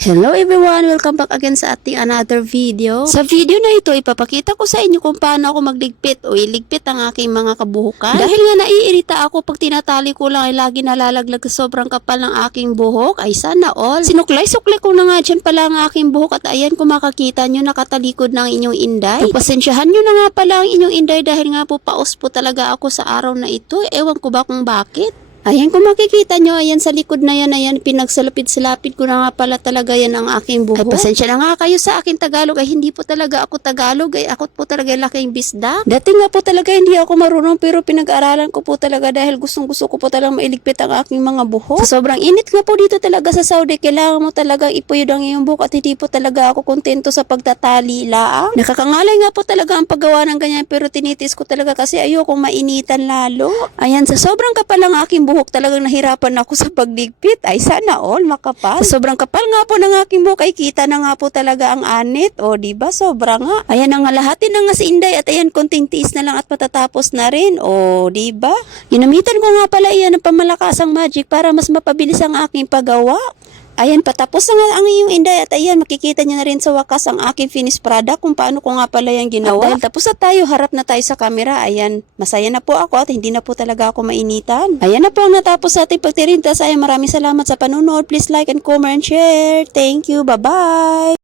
Hello everyone! Welcome back again sa ating another video. Sa video na ito, ipapakita ko sa inyo kung paano ako magligpit o iligpit ang aking mga kabuhukan. Dahil nga naiirita ako pag tinatali ko lang ay lagi nalalaglag sobrang kapal ng aking buhok, ay sana all. Sinuklay-suklay ko na nga dyan pala ang aking buhok at ayan kung makakita nyo nakatalikod ng inyong inday. Pagpasensyahan nyo na nga pala ang inyong inday dahil nga po paus po talaga ako sa araw na ito. Ewan ko ba kung bakit. Ayan, kung makikita nyo, ayan sa likod na yan, ayan, pinagsalapid-salapid ko na nga pala talaga yan ang aking buhok. Ay, pasensya na nga kayo sa aking Tagalog, ay hindi po talaga ako Tagalog, ay ako po talaga laking bisda. Dati nga po talaga hindi ako marunong, pero pinag-aralan ko po talaga dahil gustong gusto ko po talaga mailigpit ang aking mga buhok. Sa sobrang init nga po dito talaga sa Saudi, kailangan mo talaga ipuyod ang iyong buhok at hindi po talaga ako kontento sa pagtatali laang. Nakakangalay nga po talaga ang paggawa ng ganyan, pero tinitis ko talaga kasi ayokong mainitan lalo. Ayan, sa sobrang kapal ang aking buhok, talagang nahirapan ako sa pagligpit. Ay, sana all makapal. Sobrang kapal nga po ng aking buhok, ay kita na nga po talaga ang anit. O, di ba Sobra nga. Ayan na nga lahatin na nga si Inday at ayan, konting tiis na lang at patatapos na rin. O, di ba? Ginamitan ko nga pala iyan ng pamamakasang magic para mas mapabilis ang aking paggawa. Ayan, patapos na nga ang iyong inday at ayan, makikita niyo na rin sa wakas ang aking finished product kung paano ko nga pala yan ginawa. At dahil tapos na tayo, harap na tayo sa camera. Ayan, masaya na po ako at hindi na po talaga ako mainitan. Ayan na po ang natapos sa ating pagtirintas. Ayan, maraming salamat sa panunod. Please like and comment and share. Thank you. Bye-bye.